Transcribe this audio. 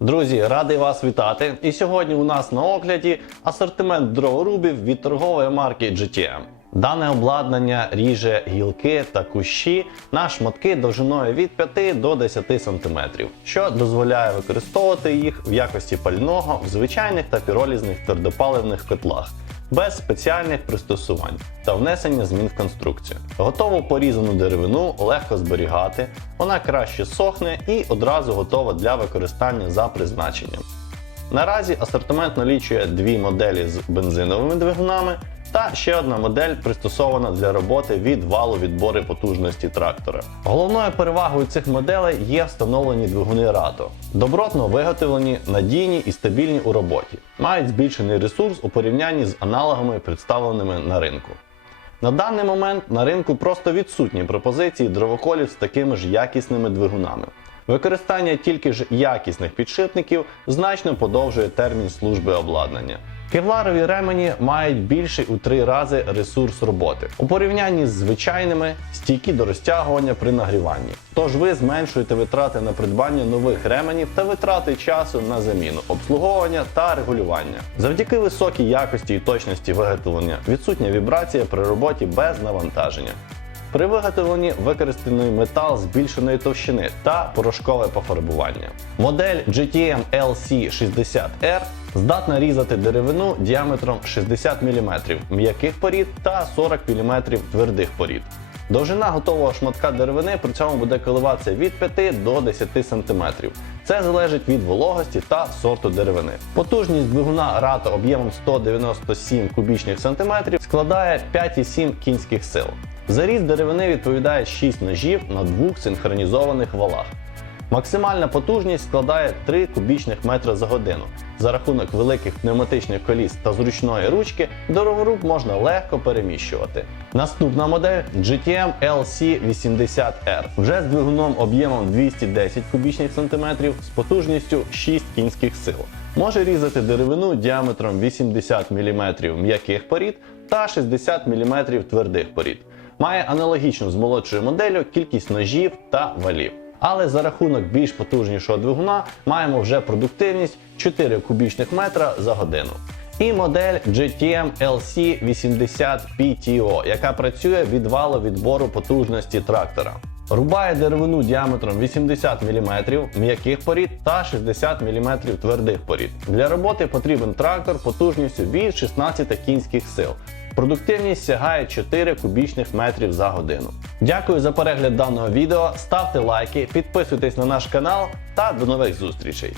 Друзі, радий вас вітати! І сьогодні у нас на огляді асортимент дроворубів від торгової марки GTM. Дане обладнання ріже гілки та кущі на шматки довжиною від 5 до 10 см, що дозволяє використовувати їх в якості пального в звичайних та піролізних твердопаливних котлах. Без спеціальних пристосувань та внесення змін в конструкцію. Готову порізану деревину легко зберігати, вона краще сохне і одразу готова для використання за призначенням. Наразі асортимент налічує дві моделі з бензиновими двигунами та ще одна модель пристосована для роботи від валу відбори потужності трактора. Головною перевагою цих моделей є встановлені двигуни RATO. Добротно виготовлені, надійні і стабільні у роботі, мають збільшений ресурс у порівнянні з аналогами, представленими на ринку. На даний момент на ринку просто відсутні пропозиції дровоколів з такими ж якісними двигунами. Використання тільки ж якісних підшипників значно подовжує термін служби обладнання. Кевларові ремені мають більший у три рази ресурс роботи у порівнянні з звичайними стійкі до розтягування при нагріванні. Тож ви зменшуєте витрати на придбання нових ременів та витрати часу на заміну, обслуговування та регулювання. Завдяки високій якості і точності виготовлення відсутня вібрація при роботі без навантаження. При виготовленні використаний метал збільшеної товщини та порошкове пофарбування. Модель GTM LC60R здатна різати деревину діаметром 60 мм м'яких порід та 40 мм твердих порід. Довжина готового шматка деревини при цьому буде коливатися від 5 до 10 см. Це залежить від вологості та сорту деревини. Потужність двигуна рата об'ємом 197 кубічних сантиметрів складає 5,7 кінських сил. Заріз деревини відповідає 6 ножів на двох синхронізованих валах. Максимальна потужність складає 3 кубічних метри за годину. За рахунок великих пневматичних коліс та зручної ручки дроворуб можна легко переміщувати. Наступна модель GTM LC80R вже з двигуном об'ємом 210 кубічних сантиметрів з потужністю 6 кінських сил. Може різати деревину діаметром 80 мм м'яких порід та 60 мм твердих порід. Має аналогічну з молодшою моделлю кількість ножів та валів. Але за рахунок більш потужнішого двигуна маємо вже продуктивність 4 кубічних метра за годину. І модель GTM LC80 PTO, яка працює від валу відбору потужності трактора. Рубає деревину діаметром 80 мм м'яких порід та 60 мм твердих порід. Для роботи потрібен трактор потужністю від 16 кінських сил. Продуктивність сягає 4 кубічних метрів за годину. Дякую за перегляд даного відео, ставте лайки, підписуйтесь на наш канал та до нових зустрічей!